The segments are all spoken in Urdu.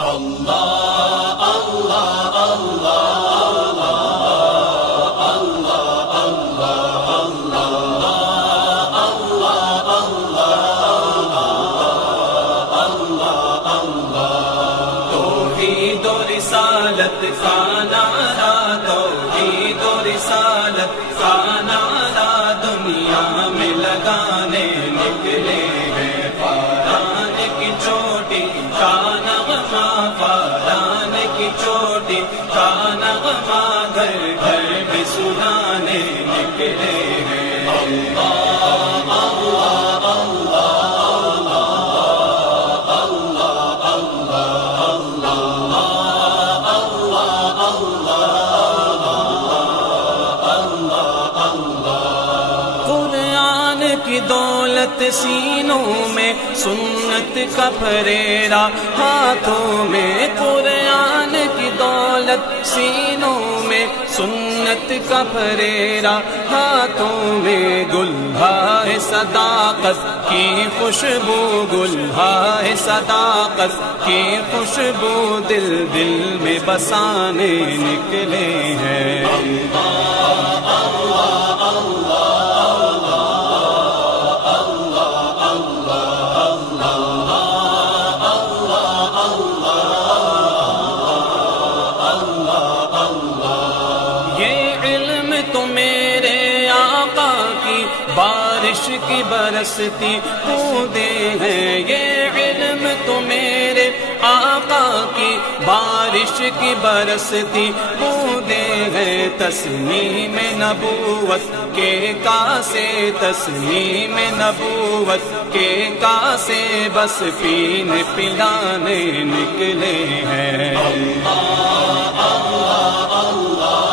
اللہ اللہ اللہ اللہ اللہ اللہ اللہ اللہ توحید و رسالت کا نعرہ توحید و رسالت کا نعرہ دنیا میں لگانے نکلے ہیں فاران کی چوٹی کا نغمہ فاران کی چوٹی کا نغمہ گھر گھر میں سنانے نکلے ہیں اللہ اللہ اللہ کی دولت سینوں میں سنت کا پھریرا ہاتھوں میں قرآن کی دولت سینوں میں سنت کا پھریرا ہاتھوں میں گلہائے صداقت کی خوشبو گلہائے صداقت کی خوشبو دل دل میں بسانے نکلے ہیں اللہ اللہ اللہ بارش کی برستی بوندیں ہیں یہ علم تو میرے آقا کی بارش کی برستی بوندیں ہیں تسنیم نبوت کے کاسے تسنیم نبوت کے کاسے بس پینے پلانے نکلے ہیں اللہ اللہ اللہ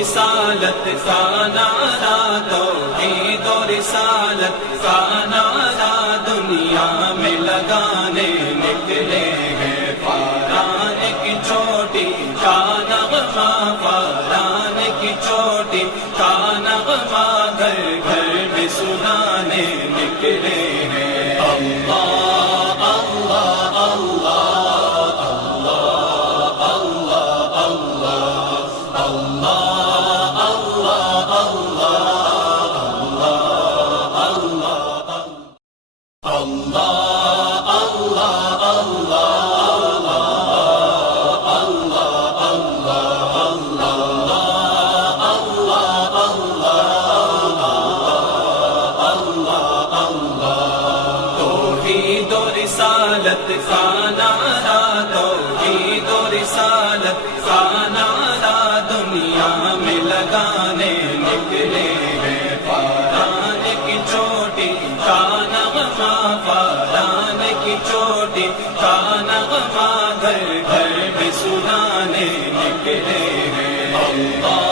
رسالت کا نعرہ توحید و رسالت کا نعرہ دنیا میں لگانے نکلے ہیں فاران کی چوٹی کا نغمہ فاران کی چوٹی کا نغمہ گھر گھر میں سنانے نکلے ہیں اللہ اللہ اللہ رسالت کا نعرہ توحید و رسالت کا نعرہ دنیا میں لگانے نکلے ہیں فاران کی چوٹی کا نغمہ فاران کی چوٹی کا نغمہ گھر گھر میں سنانے نکلے ہیں اللہ